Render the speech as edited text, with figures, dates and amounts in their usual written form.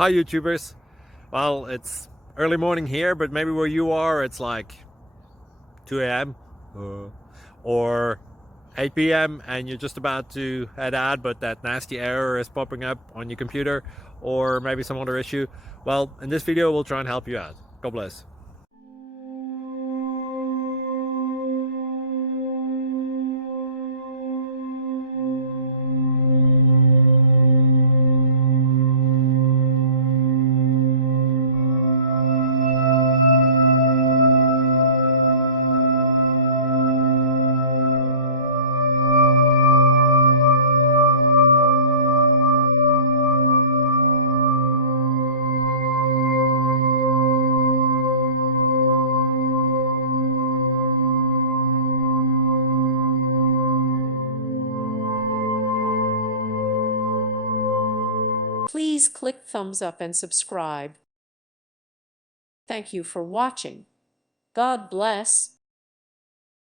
Hi YouTubers. Well, it's early morning here, but maybe where you are it's like 2 a.m. Or 8 p.m. and you're just about to head out, but that nasty error is popping up on your computer, or maybe some other issue. Well, in this video we'll try and help you out. God bless. Please click thumbs up and subscribe. Thank you for watching. God bless.